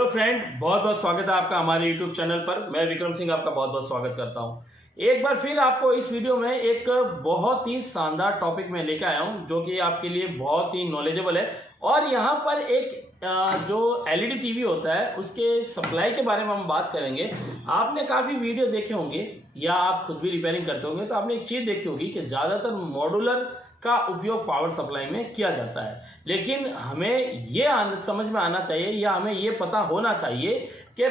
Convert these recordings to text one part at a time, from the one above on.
तो फ्रेंड, बहुत बहुत स्वागत है आपका हमारे यूट्यूब चैनल पर। मैं विक्रम सिंह आपका बहुत बहुत स्वागत करता हूं। एक बार फिर आपको इस वीडियो में एक बहुत ही शानदार टॉपिक में लेकर आया हूं जो कि आपके लिए बहुत ही नॉलेजेबल है। और यहां पर एक जो एलईडी टीवी होता है उसके सप्लाई के बारे में हम बात करेंगे। आपने काफ़ी वीडियो देखे होंगे या आप खुद भी रिपेयरिंग करते होंगे, तो आपने एक चीज़ देखी होगी कि ज़्यादातर मॉड्यूलर का उपयोग पावर सप्लाई में किया जाता है। लेकिन हमें ये समझ में आना चाहिए या हमें ये पता होना चाहिए कि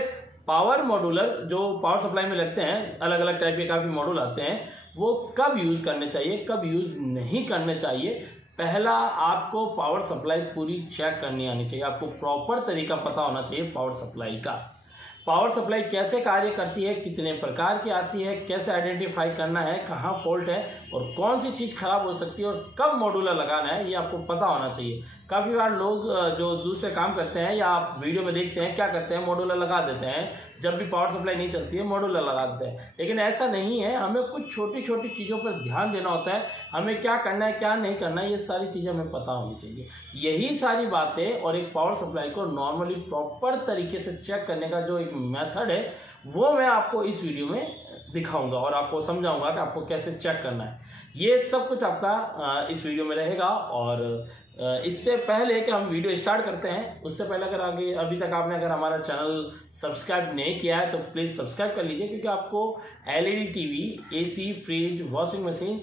पावर मॉड्यूलर जो पावर सप्लाई में लगते हैं, अलग अलग टाइप के काफ़ी मॉड्यूल आते हैं, वो कब यूज़ करने चाहिए, कब यूज़ नहीं करने चाहिए। पहला, आपको पावर सप्लाई पूरी चेक करनी आनी चाहिए। आपको प्रॉपर तरीका पता होना चाहिए पावर सप्लाई का। पावर सप्लाई कैसे कार्य करती है, कितने प्रकार की आती है, कैसे आइडेंटिफाई करना है, कहाँ फॉल्ट है और कौन सी चीज़ खराब हो सकती है और कब मॉड्यूलर लगाना है, ये आपको पता होना चाहिए। काफ़ी बार लोग जो दूसरे काम करते हैं या आप वीडियो में देखते हैं क्या करते हैं, मॉड्यूलर लगा देते हैं। जब भी पावर सप्लाई नहीं चलती है मॉड्यूलर लगा देते हैं। लेकिन ऐसा नहीं है, हमें कुछ छोटी छोटी चीज़ों पर ध्यान देना होता है। हमें क्या करना है, क्या नहीं करना है, ये सारी चीज़ें हमें पता होनी चाहिए। यही सारी बातें और एक पावर सप्लाई को नॉर्मली प्रॉपर तरीके से चेक करने का जो एक मेथड है वो मैं आपको इस वीडियो में दिखाऊंगा और आपको समझाऊंगा कि आपको कैसे चेक करना है। ये सब कुछ आपका इस वीडियो में रहेगा। और इससे पहले कि हम वीडियो स्टार्ट करते हैं, उससे पहले अगर अभी तक आपने अगर हमारा चैनल सब्सक्राइब नहीं किया है तो प्लीज़ सब्सक्राइब कर लीजिए, क्योंकि आपको LED TV, AC, fridge, washing machine,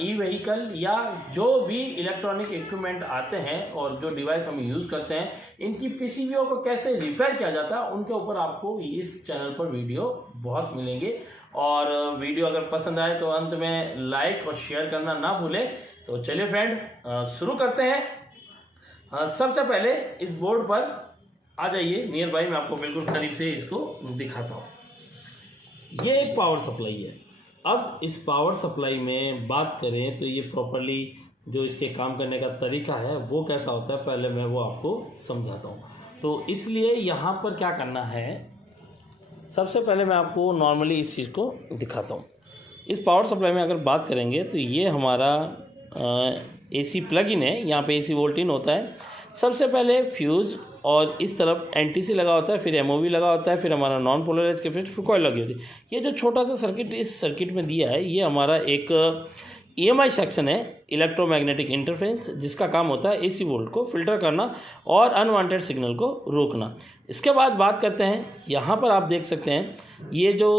e vehicle या जो भी इलेक्ट्रॉनिक इक्विपमेंट आते हैं और जो डिवाइस हम यूज़ करते हैं, इनकी पीसीबीओ को कैसे रिपेयर किया जाता है उनके ऊपर आपको इस चैनल पर वीडियो बहुत मिलेंगे। और वीडियो अगर पसंद आए तो अंत में लाइक और शेयर करना ना भूलें। तो चलिए फ्रेंड, शुरू करते हैं। सबसे पहले इस बोर्ड पर आ जाइए नियर बाई, मैं आपको बिल्कुल करीब से इसको दिखाता हूँ। ये एक पावर सप्लाई है। अब इस पावर सप्लाई में बात करें तो ये प्रॉपरली जो इसके काम करने का तरीका है वो कैसा होता है, पहले मैं वो आपको समझाता हूँ। तो इसलिए यहाँ पर क्या करना है, सबसे पहले मैं आपको नॉर्मली इस चीज़ को दिखाता हूँ। इस पावर सप्लाई में अगर बात करेंगे तो ये हमारा एसी प्लग इन है। यहाँ पे एसी वोल्ट इन होता है। सबसे पहले फ्यूज़ और इस तरफ एनटीसी लगा होता है, फिर एमओवी लगा होता है, फिर हमारा नॉन पोलराइज कैपेसिटर, फिर कॉइल लगी होती है। ये जो छोटा सा सर्किट इस सर्किट में दिया है, ये हमारा एक ईएमआई सेक्शन है, इलेक्ट्रोमैग्नेटिक इंटरफेरेंस, जिसका काम होता है एसी वोल्ट को फिल्टर करना और अनवांटेड सिग्नल को रोकना। इसके बाद बात करते हैं, यहाँ पर आप देख सकते हैं ये जो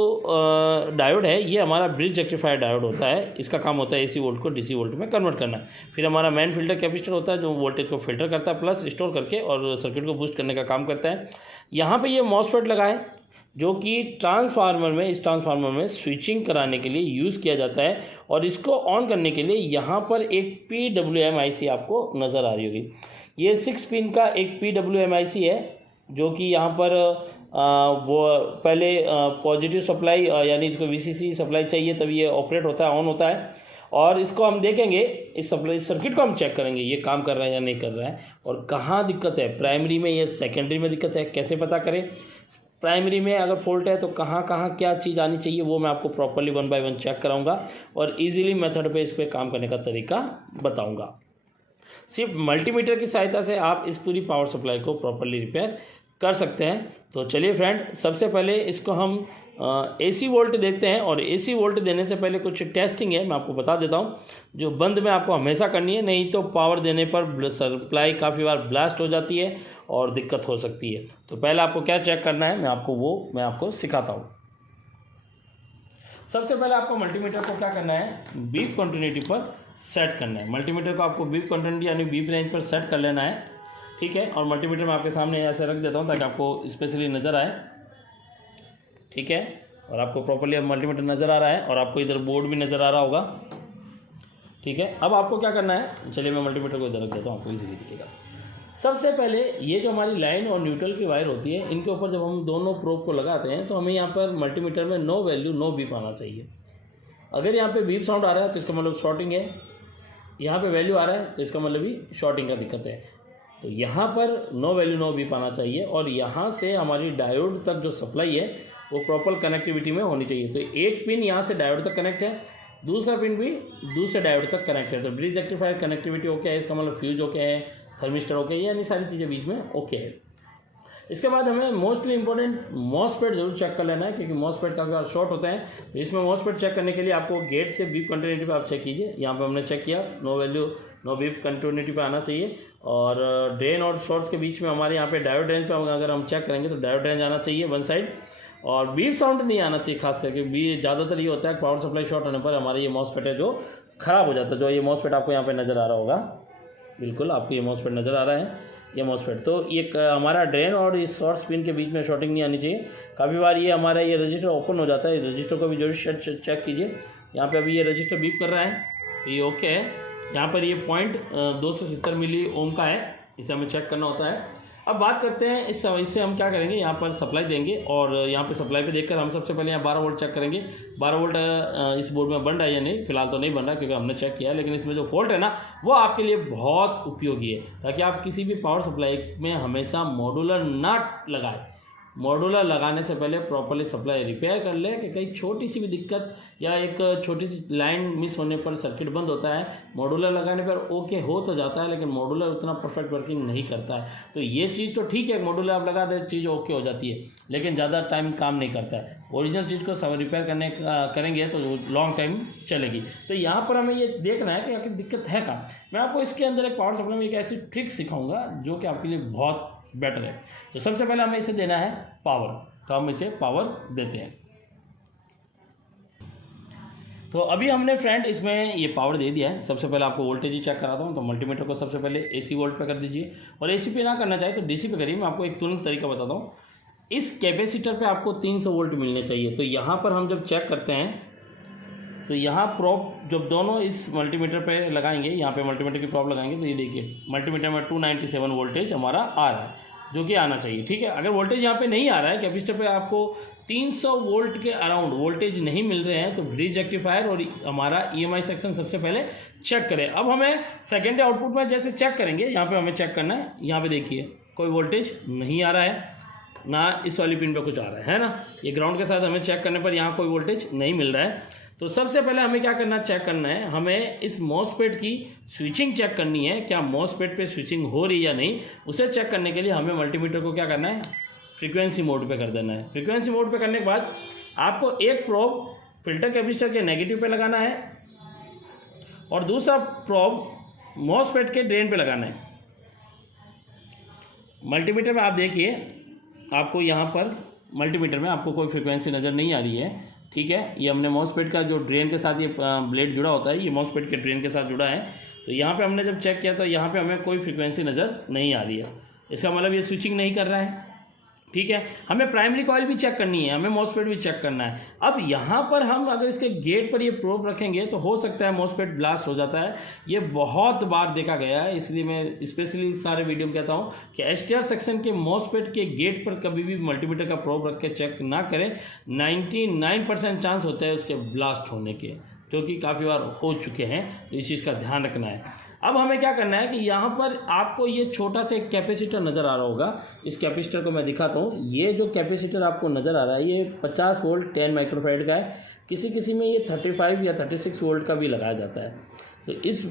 डायोड है ये हमारा ब्रिज रेक्टिफायर डायोड होता है। इसका काम होता है एसी वोल्ट को डीसी वोल्ट में कन्वर्ट करना। फिर हमारा मेन फिल्टर कैपेसिटर होता है जो वोल्टेज को फिल्टर करता है प्लस स्टोर करके और सर्किट को बूस्ट करने का काम करता है। यहाँ पर ये मॉसफेट लगा है जो कि इस ट्रांसफार्मर में स्विचिंग कराने के लिए यूज़ किया जाता है। और इसको ऑन करने के लिए यहाँ पर एक PWM IC आपको नज़र आ रही होगी। ये 6 पिन का एक PWM IC है जो कि यहाँ पर वो पहले पॉजिटिव सप्लाई यानी इसको VCC सप्लाई चाहिए तभी ये ऑपरेट होता है, ऑन होता है। और इसको हम देखेंगे, इस सर्किट को हम चेक करेंगे ये काम कर रहा है या नहीं कर रहा है और कहाँ दिक्कत है, प्राइमरी में या सेकेंडरी में दिक्कत है, कैसे पता करें। प्राइमरी में अगर फॉल्ट है तो कहाँ कहाँ क्या चीज़ आनी चाहिए वो मैं आपको प्रॉपर्ली 1 बाय 1 चेक कराऊंगा और इजीली मेथड पे इस पर काम करने का तरीका बताऊंगा। सिर्फ मल्टीमीटर की सहायता से आप इस पूरी पावर सप्लाई को प्रॉपर्ली रिपेयर कर सकते हैं। तो चलिए फ्रेंड, सबसे पहले इसको हम एसी वोल्ट देखते हैं। और एसी वोल्ट देने से पहले कुछ टेस्टिंग है, मैं आपको बता देता हूँ, जो बंद में आपको हमेशा करनी है, नहीं तो पावर देने पर सप्लाई काफ़ी बार ब्लास्ट हो जाती है और दिक्कत हो सकती है। तो पहले आपको क्या चेक करना है मैं आपको सिखाता हूँ। सबसे पहले आपको मल्टीमीटर को क्या करना है, बीप कंटिन्यूटी पर सेट करना है। मल्टीमीटर को आपको बीप कंटिन्यूटी यानी बीप रेंज पर सेट कर लेना है, ठीक है। और मल्टीमीटर मैं आपके सामने ऐसे रख देता हूँ ताकि आपको स्पेशली नज़र आए, ठीक है। और आपको प्रॉपर्ली अब मल्टीमीटर नज़र आ रहा है और आपको इधर बोर्ड भी नज़र आ रहा होगा, ठीक है। अब आपको क्या करना है, चलिए मैं मल्टीमीटर को इधर रख देता हूँ, आपको इजीली दिखेगा। सबसे पहले ये जो हमारी लाइन और न्यूट्रल की वायर होती है, इनके ऊपर जब हम दोनों प्रोब को लगाते हैं तो हमें यहाँ पर मल्टीमीटर में नो वैल्यू नो बीप आना चाहिए। अगर यहाँ पे बीप साउंड आ रहा है तो इसका मतलब शॉर्टिंग है, यहाँ पे वैल्यू आ रहा है तो इसका मतलब भी शॉर्टिंग का दिक्कत है। तो यहाँ पर नो वैल्यू नो बीप आना चाहिए और यहाँ से हमारी डायोड तक जो सप्लाई है वो प्रॉपर कनेक्टिविटी में होनी चाहिए। तो एक पिन यहाँ से डायोड तक कनेक्ट है, दूसरा पिन भी दूसरे डायोड तक कनेक्ट है। तो ब्रिज रेक्टिफायर कनेक्टिविटी ओके है, इसका मतलब फ्यूज ओके है, थर्मिस्टर ओके है, यानी सारी चीज़ें बीच में ओके है। इसके बाद हमें मोस्टली इंपॉर्टेंट मॉसफेट जरूर चेक कर लेना है, क्योंकि मॉसफेट काफ़ी बार शॉर्ट होते हैं। तो इसमें मॉसफेट चेक करने के लिए आपको गेट से बीप कंटिन्यूटी पे आप चेक कीजिए। यहाँ पे हमने चेक किया, no value no beep continuity पे आना चाहिए। और ड्रेन और शॉर्ट्स के बीच में हमारे यहाँ पे डायोड रेंज पे अगर हम चेक करेंगे तो डायोड रेंज आना चाहिए वन साइड, और बीप साउंड नहीं आना चाहिए खास करके। ज़्यादातर ये होता है पावर सप्लाई शॉर्ट होने पर हमारा ये मॉसफेट है जो ख़राब हो जाता है। जो ये मॉसफेट आपको यहाँ पे नज़र आ रहा होगा, बिल्कुल आपको ये मॉसफेट नज़र आ रहा है, ये मॉसफेट। तो ये हमारा ड्रेन और इस शॉर्ट स्पिन के बीच में शॉर्टिंग नहीं आनी चाहिए। काफ़ी बार ये हमारा ये रजिस्टर ओपन हो जाता है, रजिस्टर को भी जरूर चेक कीजिए। यहाँ पे अभी ये रजिस्टर बीप कर रहा है तो ये ओके है। यहाँ पर ये पॉइंट 270 मिली ओम का है, इसे हमें चेक करना होता है। अब बात करते हैं इससे हम क्या करेंगे, यहाँ पर सप्लाई देंगे और यहाँ पे सप्लाई पे देखकर हम सबसे पहले यहाँ 12 वोल्ट चेक करेंगे। 12 वोल्ट इस बोर्ड में बन रहा है या नहीं, फिलहाल तो नहीं बन रहा क्योंकि हमने चेक किया है, लेकिन इसमें जो फॉल्ट है ना वो आपके लिए बहुत उपयोगी है, ताकि आप किसी भी पावर सप्लाई में हमेशा मॉड्यूलर नट लगाएं। मॉड्यूलर लगाने से पहले प्रॉपर्ली सप्लाई रिपेयर कर ले, कि कहीं छोटी सी भी दिक्कत या एक छोटी सी लाइन मिस होने पर सर्किट बंद होता है। मॉड्यूलर लगाने पर ओके हो तो जाता है, लेकिन मॉड्यूलर उतना परफेक्ट वर्किंग नहीं करता है। तो ये चीज़ तो ठीक है, मॉड्यूलर आप लगा दे चीज़ ओके हो जाती है, लेकिन ज़्यादा टाइम काम नहीं करता है। ओरिजिनल चीज़ को सब रिपेयर करेंगे तो लॉन्ग टाइम चलेगी। तो यहाँ पर हमें ये देखना है कि आखिर दिक्कत है क्या। मैं आपको इसके अंदर एक पावर सप्लाई में एक ऐसी ट्रिक सिखाऊंगा जो कि आपके लिए बहुत बेटर है। तो सबसे पहले हमें इसे देना है पावर, तो हम इसे पावर देते हैं। तो अभी हमने फ्रेंड इसमें ये पावर दे दिया है। सबसे पहले आपको वोल्टेज ही चेक कराता हूँ। तो मल्टीमीटर को सबसे पहले AC वोल्ट पे कर दीजिए, और AC पे ना करना चाहे तो DC पे करिए। मैं आपको एक तुरंत तरीका बताता हूँ। इस कैपेसिटर पे आपको 300 वोल्ट मिलने चाहिए। तो यहाँ पर हम जब चेक करते हैं तो यहाँ प्रोब जब दोनों इस मल्टीमीटर पे लगाएंगे, यहाँ पे मल्टीमीटर की प्रोब लगाएंगे तो ये देखिए मल्टीमीटर में 297 वोल्टेज हमारा आ रहा है, जो कि आना चाहिए। ठीक है, अगर वोल्टेज यहाँ पे नहीं आ रहा है, कैपेसिटर पे आपको 300 वोल्ट के अराउंड वोल्टेज नहीं मिल रहे हैं, तो ब्रिज रेक्टिफायर और हमारा EMI सेक्शन सबसे पहले चेक करें। अब हमें सेकेंडरी आउटपुट में जैसे चेक करेंगे, यहाँ पे हमें चेक करना है। यहाँ पे देखिए कोई वोल्टेज नहीं आ रहा है, ना इस वाली पिन पे कुछ आ रहा है ना। ये ग्राउंड के साथ हमें चेक करने पर यहाँ कोई वोल्टेज नहीं मिल रहा है। तो सबसे पहले हमें क्या करना, चेक करना है, हमें इस मॉसफेट की स्विचिंग चेक करनी है। क्या मॉसफेट पे स्विचिंग हो रही है या नहीं, उसे चेक करने के लिए हमें मल्टीमीटर को क्या करना है, फ्रीक्वेंसी मोड पे कर देना है। फ्रीक्वेंसी मोड पे करने के बाद आपको एक प्रोब फिल्टर कैपेसिटर के नेगेटिव पे लगाना है और दूसरा प्रोब मॉसफेट के ड्रेन पे लगाना है। मल्टीमीटर में आप देखिए, आपको यहाँ पर मल्टीमीटर में आपको कोई फ्रीक्वेंसी नज़र नहीं आ रही है। ठीक है, ये हमने मॉसफेट का जो ड्रेन के साथ ये ब्लेड जुड़ा होता है, ये मॉसफेट के ड्रेन के साथ जुड़ा है। तो यहाँ पे हमने जब चेक किया तो यहाँ पे हमें कोई फ्रीक्वेंसी नज़र नहीं आ रही है। इसका मतलब ये स्विचिंग नहीं कर रहा है। ठीक है, हमें प्राइमरी कॉइल भी चेक करनी है, हमें मॉसफेट भी चेक करना है। अब यहाँ पर हम अगर इसके गेट पर ये प्रोब रखेंगे तो हो सकता है मॉसफेट ब्लास्ट हो जाता है। ये बहुत बार देखा गया है, इसलिए मैं स्पेशली सारे वीडियो में कहता हूँ कि STR सेक्शन के मॉसफेट के गेट पर कभी भी मल्टीमीटर का प्रोब रख के चेक ना करें। 99% चांस होता है उसके ब्लास्ट होने के, जो कि काफ़ी बार हो चुके हैं। तो इस चीज़ का ध्यान रखना है। अब हमें क्या करना है कि यहाँ पर आपको ये छोटा सा एक कैपेसिटर नज़र आ रहा होगा। इस कैपेसिटर को मैं दिखाता हूँ। ये जो कैपेसिटर आपको नज़र आ रहा है ये 50 वोल्ट 10 माइक्रोफैराड का है। किसी किसी में ये 35 या 36 वोल्ट का भी लगाया जाता है। तो इस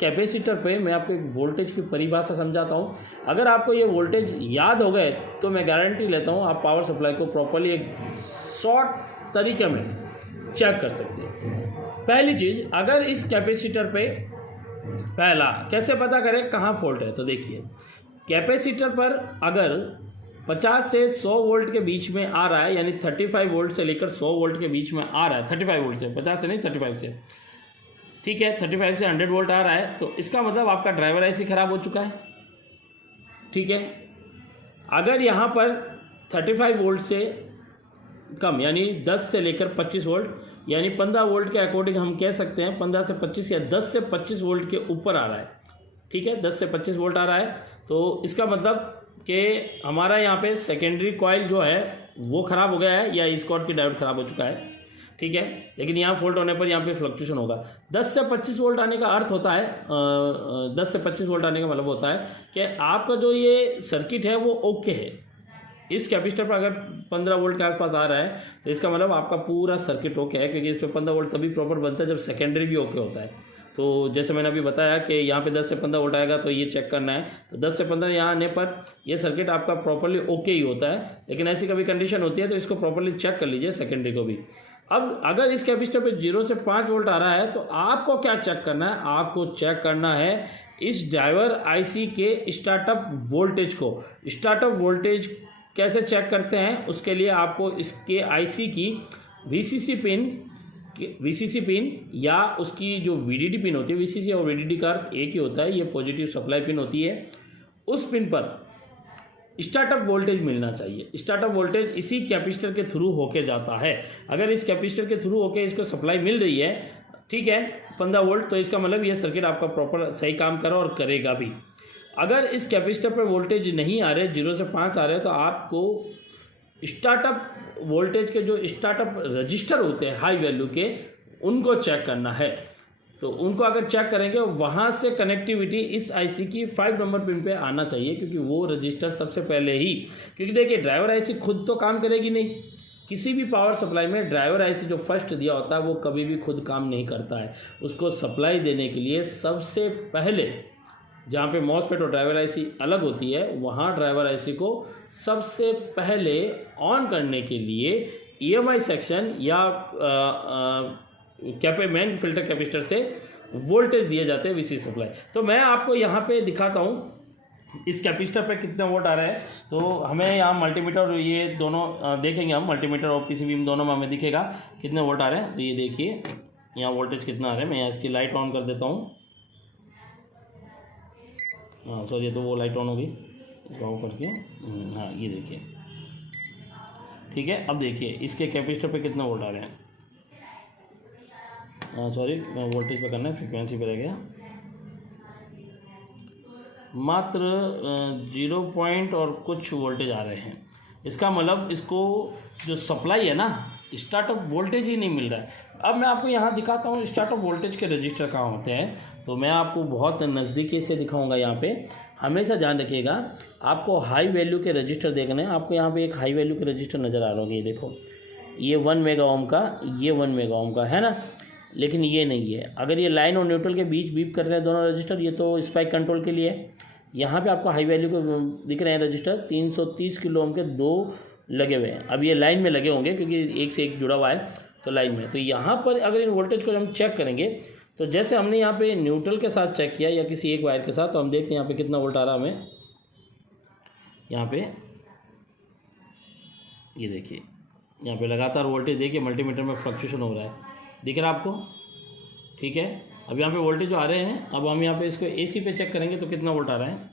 कैपेसिटर पे मैं आपको एक वोल्टेज की परिभाषा समझाता हूँ। अगर आपको ये वोल्टेज याद हो गए तो मैं गारंटी लेता हूँ आप पावर सप्लाई को प्रॉपर्ली एक शॉर्ट तरीके में चेक कर सकते हैं। पहली चीज़, अगर इस कैपेसिटर पे पहला कैसे पता करें कहाँ फॉल्ट है, तो देखिए कैपेसिटर पर अगर 50 से 100 वोल्ट के बीच में आ रहा है, यानी 35 वोल्ट से लेकर 100 वोल्ट के बीच में आ रहा है, 35 वोल्ट से, 50 से नहीं 35 से, ठीक है, 35 से 100 वोल्ट आ रहा है, तो इसका मतलब आपका ड्राइवर IC खराब हो चुका है। ठीक है, अगर यहाँ पर 35 वोल्ट से कम यानी 10 से लेकर 25 वोल्ट यानी 15 वोल्ट के अकॉर्डिंग हम कह सकते हैं 15 से 25 या 10 से 25 वोल्ट के ऊपर आ रहा है। ठीक है, 10 से 25 वोल्ट आ रहा है, तो इसका मतलब कि हमारा यहाँ पे सेकेंडरी कॉइल जो है वो ख़राब हो गया है या स्कॉट की डायोड ख़राब हो चुका है। ठीक है, लेकिन यहाँ फॉल्ट होने पर यहाँ पे फ्लक्चुएशन होगा। 10 से 25 वोल्ट आने का अर्थ होता है 10 से 25 वोल्ट आने का मतलब होता है कि आपका जो ये सर्किट है वो ओके है। इस कैपेसिटर पर अगर 15 वोल्ट के आसपास आ रहा है तो इसका मतलब आपका पूरा सर्किट ओके है, क्योंकि इस पर 15 वोल्ट तभी प्रॉपर बनता है जब सेकेंडरी भी ओके होता है। तो जैसे मैंने अभी बताया कि यहाँ पे 10 से 15 वोल्ट आएगा तो ये चेक करना है। तो 10 से 15 यहाँ आने पर ये सर्किट आपका प्रॉपर्ली ओके ही होता है, लेकिन ऐसी कभी कंडीशन होती है तो इसको प्रॉपर्ली चेक कर लीजिए सेकेंडरी को भी। अब अगर इस कैपेसिटर पे 0 से 5 वोल्ट आ रहा है तो आपको क्या चेक करना है, आपको चेक करना है इस ड्राइवर आईसी के स्टार्टअप वोल्टेज को। स्टार्टअप वोल्टेज कैसे चेक करते हैं, उसके लिए आपको इसके आईसी की वीसीसी पिन या उसकी जो वीडीडी पिन होती है, वीसीसी और वीडीडी का अर्थ एक ही होता है, ये पॉजिटिव सप्लाई पिन होती है, उस पिन पर स्टार्टअप वोल्टेज मिलना चाहिए। स्टार्टअप वोल्टेज इसी कैपेसिटर के थ्रू होके जाता है। अगर इस कैपेसिटर के थ्रू होके इसको सप्लाई मिल रही है, ठीक है, 15 वोल्ट, तो इसका मतलब ये सर्किट आपका प्रॉपर सही काम करा और करेगा भी। अगर इस कैपेसिटर पर वोल्टेज नहीं आ रहे, 0 से 5 आ रहे, तो आपको स्टार्टअप वोल्टेज के जो स्टार्टअप रजिस्टर होते हैं हाई वैल्यू के, उनको चेक करना है। तो उनको अगर चेक करेंगे, वहाँ से कनेक्टिविटी इस आईसी की 5 नंबर पिन पे आना चाहिए, क्योंकि वो रजिस्टर सबसे पहले ही, क्योंकि देखिए ड्राइवर आईसी खुद तो काम करेगी नहीं। किसी भी पावर सप्लाई में ड्राइवर आईसी जो फर्स्ट दिया होता है वो कभी भी खुद काम नहीं करता है। उसको सप्लाई देने के लिए सबसे पहले जहाँ पे मॉसफेट और ड्राइवर आईसी अलग होती है, वहाँ ड्राइवर आईसी को सबसे पहले ऑन करने के लिए ईएमआई सेक्शन या मेन फिल्टर कैपेसिटर से वोल्टेज दिए जाते हैं वीसी सप्लाई। तो मैं आपको यहाँ पे दिखाता हूँ इस कैपेसिटर पे कितने वोल्ट आ रहे हैं। तो हमें यहाँ मल्टीमीटर और ये दोनों देखेंगे हम, मल्टीमीटर और पीसीबी दोनों में हमें दिखेगा कितने वोल्ट आ रहे हैं। तो ये देखिए यहाँ वोल्टेज कितना आ रहा है। मैं यहाँ इसकी लाइट ऑन कर देता हूँ। हाँ सॉरी, तो वो लाइट ऑन होगी, इसको ऑफ करके। हाँ ये देखिए, ठीक है। अब देखिए इसके कैपेसिटर पे कितना वोल्ट आ रहे हैं। हाँ सॉरी, वोल्टेज पे करना है, फ्रीक्वेंसी पे रह गया। मात्र 0 पॉइंट और कुछ वोल्टेज आ रहे हैं। इसका मतलब इसको जो सप्लाई है ना, स्टार्टअप वोल्टेज ही नहीं मिल रहा है। अब मैं आपको यहाँ दिखाता हूँ स्टार्टअप वोल्टेज के रजिस्टर कहाँ होते हैं। तो मैं आपको बहुत नज़दीकी से दिखाऊंगा। यहाँ पे हमेशा ध्यान रखिएगा, आपको हाई वैल्यू के रजिस्टर देखने हैं। आपको यहाँ पे एक हाई वैल्यू के रजिस्टर नज़र आ रहा होगा, ये देखो, ये 1 मेगा ओम का, ये 1 मेगा ओम का है ना, लेकिन ये नहीं है। अगर ये लाइन और न्यूट्रल के बीच बीप कर रहे हैं दोनों रजिस्टर, ये तो स्पाइक कंट्रोल के लिए है। यहाँ पे आपको हाई वैल्यू के दिख रहे हैं रजिस्टर, 330 किलो ओम के 2 लगे हुए हैं। अब ये लाइन में लगे होंगे क्योंकि एक से एक जुड़ा हुआ है, तो लाइन में। तो यहाँ पर अगर इन वोल्टेज को हम चेक करेंगे, तो जैसे हमने यहाँ पे न्यूट्रल के साथ चेक किया या किसी एक वायर के साथ, तो हम देखते हैं यहाँ पे कितना वोल्ट आ रहा है हमें। यहाँ पे ये देखिए, यहाँ पे लगातार वोल्टेज देखिए मल्टीमीटर में फ्लक्चुएशन हो रहा है, दिख रहा है आपको, ठीक है। अब यहाँ पे वोल्टेज जो आ रहे हैं, अब हम यहाँ पे इसको एसी पे चेक करेंगे तो कितना वोल्ट आ रहा है,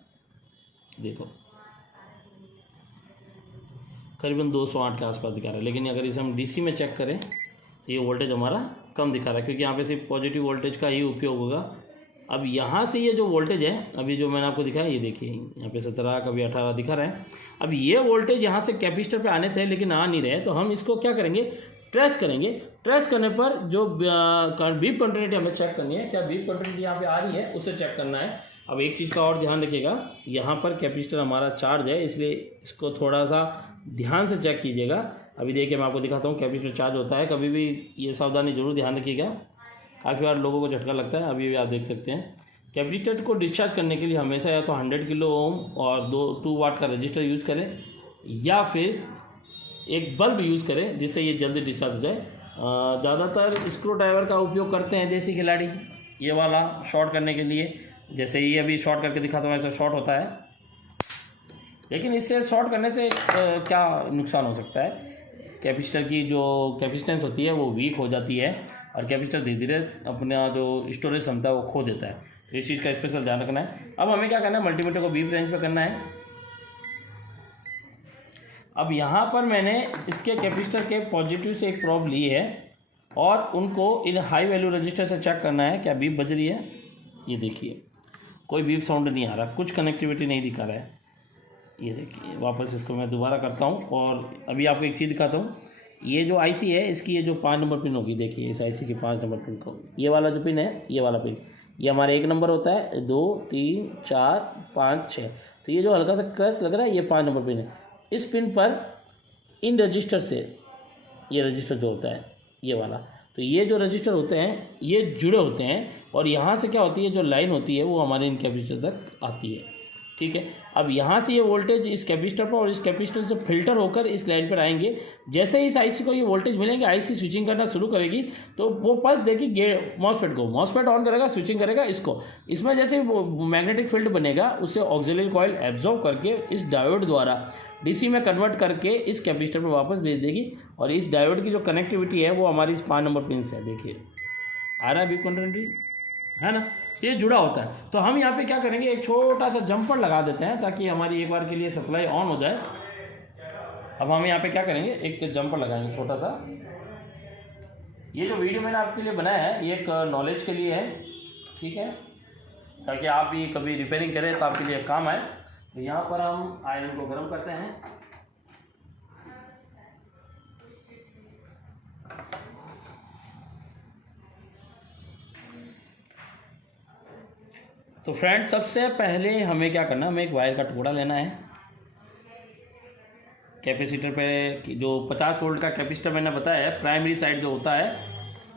देखो करीबन 208 के आसपास दिखा रहा है। लेकिन अगर इसे हम डीसी में चेक करें तो ये वोल्टेज हमारा कम दिखा रहा है, क्योंकि यहाँ पे सिर्फ पॉजिटिव वोल्टेज का ही उपयोग होगा। अब यहाँ से ये जो वोल्टेज है, अभी जो मैंने आपको दिखाया, ये देखिए यहाँ पे 17, कभी 18 दिखा रहा है। अब ये वोल्टेज यहाँ से कैपेसिटर पे आने थे लेकिन आ नहीं रहे, तो हम इसको क्या करेंगे, ट्रेस करेंगे। ट्रेस करने पर जो बीप कंटिन्यूटी हमें चेक करनी है, क्या बीप कंटिन्यूटी यहाँ पे आ रही है, उसे चेक करना है। अब एक चीज़ का और ध्यान रखिएगा, यहाँ पर कैपेसिटर हमारा चार्ज है, इसलिए इसको थोड़ा सा ध्यान से चेक कीजिएगा। अभी देखिए मैं आपको दिखाता हूँ, कैपेसिटर चार्ज होता है, कभी भी ये सावधानी जरूर ध्यान रखिएगा, काफ़ी बार लोगों को झटका लगता है। अभी भी आप देख सकते हैं, कैपेसिटर को डिस्चार्ज करने के लिए हमेशा या तो 100 किलो ओम और 2 वाट का रजिस्टर यूज़ करें, या फिर एक बल्ब यूज़ करें जिससे ये जल्दी डिस्चार्ज हो जाए। ज़्यादातर स्क्रू ड्राइवर का उपयोग करते हैं देसी खिलाड़ी, ये वाला शॉर्ट करने के लिए। जैसे ये अभी शॉर्ट करके दिखाता हूँ, ऐसा शॉर्ट होता है, लेकिन इससे शॉर्ट करने से क्या नुकसान हो सकता है, कैपेसिटर की जो कैपेसिटेंस होती है वो वीक हो जाती है और कैपेसिटर धीरे धीरे अपना जो स्टोरेज क्षमता है वो खो देता है। तो इस चीज़ का स्पेशल ध्यान रखना है। अब हमें क्या करना है, मल्टीमीटर को बीप रेंज पे करना है। अब यहाँ पर मैंने इसके कैपेसिटर के पॉजिटिव से एक प्रोब ली है और उनको इन हाई वैल्यू रजिस्टर से चेक करना है क्या बीप बज रही है। ये देखिए कोई बीप साउंड नहीं आ रहा, कुछ कनेक्टिविटी नहीं दिखा रहा है। ये देखिए वापस इसको मैं दोबारा करता हूँ और अभी आपको एक चीज़ दिखाता हूँ। ये जो आईसी है, इसकी ये जो 5 नंबर पिन होगी, देखिए इस आईसी की 5 नंबर पिन को, ये वाला जो पिन है, ये वाला पिन, ये हमारा 1 नंबर होता है, 2 3 4 5 6। तो ये जो हल्का सा क्रश लग रहा है, ये 5 नंबर पिन है। इस पिन पर इन रजिस्टर से, ये रजिस्टर जो होता है ये वाला, तो ये जो रजिस्टर होते हैं ये जुड़े होते हैं और यहाँ से क्या होती है, जो लाइन होती है वो हमारे इन कैपेसिटर तक आती है। ठीक है, अब यहाँ से ये वोल्टेज इस कैपेसिटर पर और इस कैपेसिटर से फिल्टर होकर इस लाइन पर आएंगे। जैसे ही इस आईसी को ये वोल्टेज मिलेंगे, आईसी स्विचिंग करना शुरू करेगी तो वो पल्स देगी मॉसफेट को, मॉसफेट ऑन करेगा, स्विचिंग करेगा इसको। इसमें जैसे वो मैग्नेटिक फील्ड बनेगा उसे ऑक्सिलरी कॉइल एब्जॉर्ब करके इस डायोड द्वारा डीसी में कन्वर्ट करके इस कैपेसिटर पर वापस भेज देगी। और इस डायोड की जो कनेक्टिविटी है वो हमारी इस 5 नंबर पिन से है। देखिए आ रहा है बीप कंटिन्यूटी, है ना, ये जुड़ा होता है। तो हम यहाँ पे क्या करेंगे, एक छोटा सा जंपर लगा देते हैं ताकि हमारी एक बार के लिए सप्लाई ऑन हो जाए। अब हम यहाँ पे क्या करेंगे, एक जंपर लगाएंगे छोटा सा। ये जो वीडियो मैंने आपके लिए बनाया है ये एक नॉलेज के लिए है, ठीक है, ताकि आप भी कभी रिपेयरिंग करें तो आपके लिए काम आए। तो यहाँ पर हम आयरन को गर्म करते हैं। तो फ्रेंड सबसे पहले हमें क्या करना है, हमें एक वायर का टुकड़ा लेना है। कैपेसिटर पे जो 50 वोल्ट का कैपेसिटर मैंने बताया है, प्राइमरी साइड जो होता है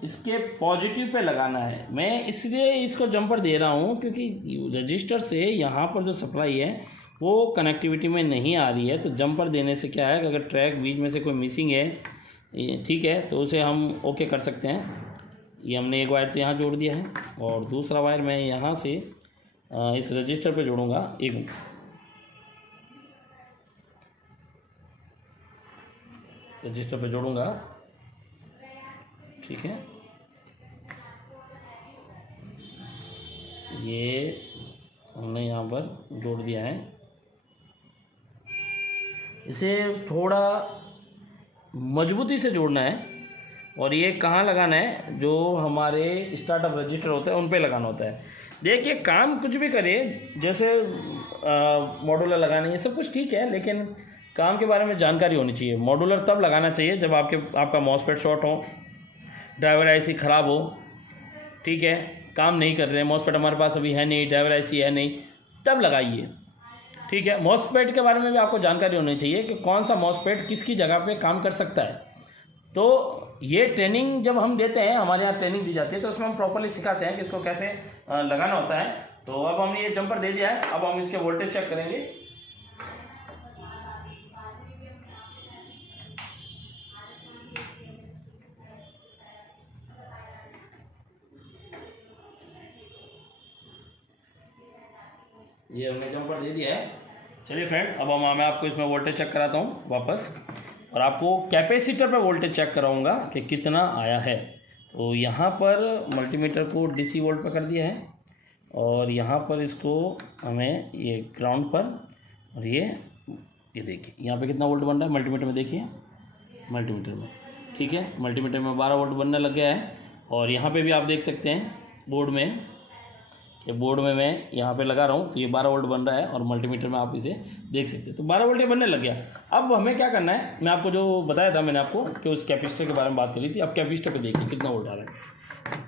इसके पॉजिटिव पे लगाना है। मैं इसलिए इसको जंपर दे रहा हूँ क्योंकि रजिस्टर से यहाँ पर जो सप्लाई है वो कनेक्टिविटी में नहीं आ रही है। तो जंपर देने से क्या है कि अगर ट्रैक बीच में से कोई मिसिंग है, ठीक है, तो उसे हम ओके कर सकते हैं। ये हमने एक वायर तो यहाँ जोड़ दिया है और दूसरा वायर मैं यहाँ से इस रजिस्टर पे जोड़ूंगा। एक मिनट, रजिस्टर पे जोड़ूंगा, ठीक है। ये हमने यहाँ पर जोड़ दिया है। इसे थोड़ा मजबूती से जोड़ना है और ये कहाँ लगाना है, जो हमारे स्टार्टअप रजिस्टर होते हैं उन पे लगाना होता है। देखिए काम कुछ भी करे, जैसे मॉड्यूलर लगाना, ये सब कुछ ठीक है, लेकिन काम के बारे में जानकारी होनी चाहिए। मॉड्यूलर तब लगाना चाहिए जब आपका मॉसफेट शॉर्ट हो, ड्राइवर आईसी ख़राब हो, ठीक है, काम नहीं कर रहे हैं, मॉसफेट हमारे पास अभी है नहीं, ड्राइवर आईसी है नहीं, तब लगाइए। ठीक है, मॉसफेट के बारे में भी आपको जानकारी होनी चाहिए कि कौन सा मॉसफेट किसकी जगह पे काम कर सकता है। तो ये ट्रेनिंग जब हम देते हैं, हमारे यहाँ ट्रेनिंग दी जाती है, तो उसमें हम प्रॉपर्ली सिखाते हैं कि इसको कैसे लगाना होता है। तो अब हमने ये जंपर दे दिया है, अब हम इसके वोल्टेज चेक करेंगे। ये हमने जंपर दे दिया है। चलिए फ्रेंड, अब मैं आपको इसमें वोल्टेज चेक कराता हूँ वापस, और आपको कैपेसिटर पर वोल्टेज चेक कराऊंगा कि कितना आया है। तो यहाँ पर मल्टीमीटर को डीसी वोल्ट पर कर दिया है और यहाँ पर इसको हमें ये ग्राउंड पर, और ये देखिए यहाँ पे कितना वोल्ट बन रहा है मल्टीमीटर में, देखिए मल्टीमीटर में, ठीक है, मल्टीमीटर में 12 वोल्ट बनने लग गया है। और यहाँ पे भी आप देख सकते हैं बोर्ड में, कि बोर्ड में मैं यहाँ पे लगा रहा हूँ तो ये 12 वोल्ट बन रहा है और मल्टीमीटर में आप इसे देख सकते हैं। तो 12 वोल्ट ये बनने लग गया। अब हमें क्या करना है, मैं आपको जो बताया था मैंने आपको कि उस कैपेसिटर के बारे में बात करी थी। अब कैपेसिटर पे देखिए कितना वोल्ट आ रहा है।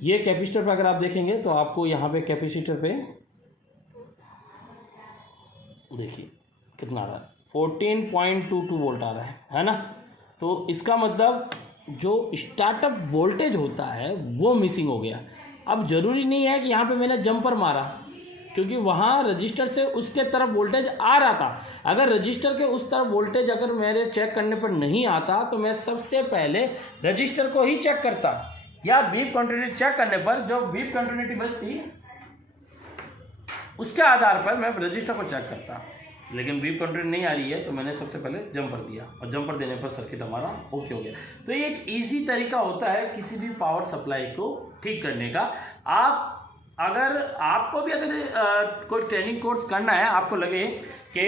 ये कैपेसिटर पे अगर आप देखेंगे तो आपको यहाँ पे कैपेसिटर पे देखिए कितना आ रहा है, 14.22 वोल्ट आ रहा है ना। तो इसका मतलब जो स्टार्टअप वोल्टेज होता है वो मिसिंग हो गया। अब ज़रूरी नहीं है कि यहाँ पे मैंने जंपर मारा, क्योंकि वहाँ रजिस्टर से उसके तरफ वोल्टेज आ रहा था। अगर रजिस्टर के उस तरफ वोल्टेज अगर मेरे चेक करने पर नहीं आता तो मैं सबसे पहले रजिस्टर को ही चेक करता, या बीप कंटिन्यूटी चेक करने पर जो बीप कंटिन्यूटी बचती उसके आधार पर मैं रजिस्टर को चेक करता। लेकिन बीप कंटिन्यूटी नहीं आ रही है तो मैंने सबसे पहले जंपर दिया और जंपर देने पर सर्किट हमारा ओके हो गया। तो ये एक इजी तरीका होता है किसी भी पावर सप्लाई को ठीक करने का। अगर आपको भी कोई ट्रेनिंग कोर्स करना है, आपको लगे कि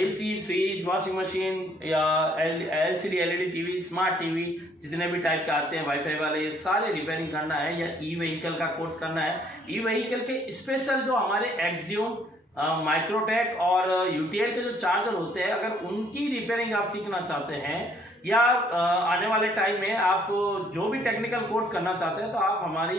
एसी, फ्रिज, वॉशिंग मशीन या LCD, LED TV, smart TV, जितने भी टाइप के आते हैं वाईफाई वाले, ये सारे रिपेयरिंग करना है, या ई व्हीकल का कोर्स करना है, ई व्हीकल के स्पेशल जो हमारे एक्सियोम, माइक्रोटेक और यूटीएल के जो चार्जर होते हैं, अगर उनकी रिपेयरिंग आप सीखना चाहते हैं, या आने वाले टाइम में आप जो भी टेक्निकल कोर्स करना चाहते हैं, तो आप हमारी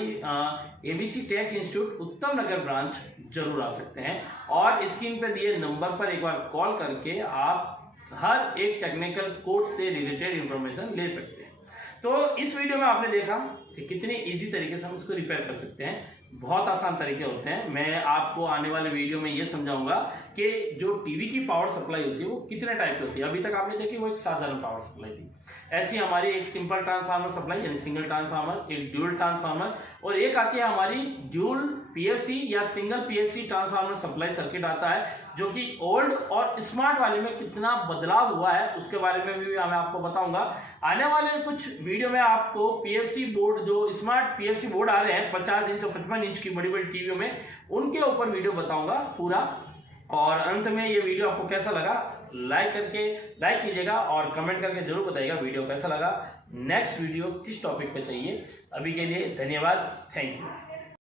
एबीसी टेक इंस्टीट्यूट उत्तम नगर ब्रांच जरूर आ सकते हैं। और स्क्रीन पे दिए नंबर पर एक बार कॉल करके आप हर एक टेक्निकल कोर्स से रिलेटेड इंफॉर्मेशन ले सकते हैं। तो इस वीडियो में आपने देखा कि कितने इजी तरीके से हम इसको रिपेयर कर सकते हैं। बहुत आसान तरीके होते हैं। मैं आपको आने वाले वीडियो में ये समझाऊंगा कि जो टीवी की पावर सप्लाई होती है वो कितने टाइप की होती है। अभी तक आपने देखी वो एक साधारण पावर सप्लाई थी, ऐसी हमारी एक सिंपल ट्रांसफार्मर सप्लाई यानी सिंगल ट्रांसफार्मर, एक ड्यूल ट्रांसफार्मर, और एक आती है हमारी ड्यूल पीएफसी या single PFC transformer supply circuit आता है, जो कि ओल्ड और स्मार्ट वाले में कितना बदलाव हुआ है उसके बारे में भी मैं आपको बताऊंगा। आने वाले कुछ वीडियो में आपको पीएफसी बोर्ड, जो स्मार्ट पीएफसी बोर्ड आ रहे हैं 50 इंच और 55 इंच की बड़ी बड़ी टीवियों में, उनके ऊपर वीडियो बताऊंगा पूरा। और अंत में ये वीडियो आपको कैसा लगा लाइक कीजिएगा और कमेंट करके जरूर बताइएगा वीडियो कैसा लगा, नेक्स्ट वीडियो किस टॉपिक पे चाहिए। अभी के लिए धन्यवाद, थैंक यू।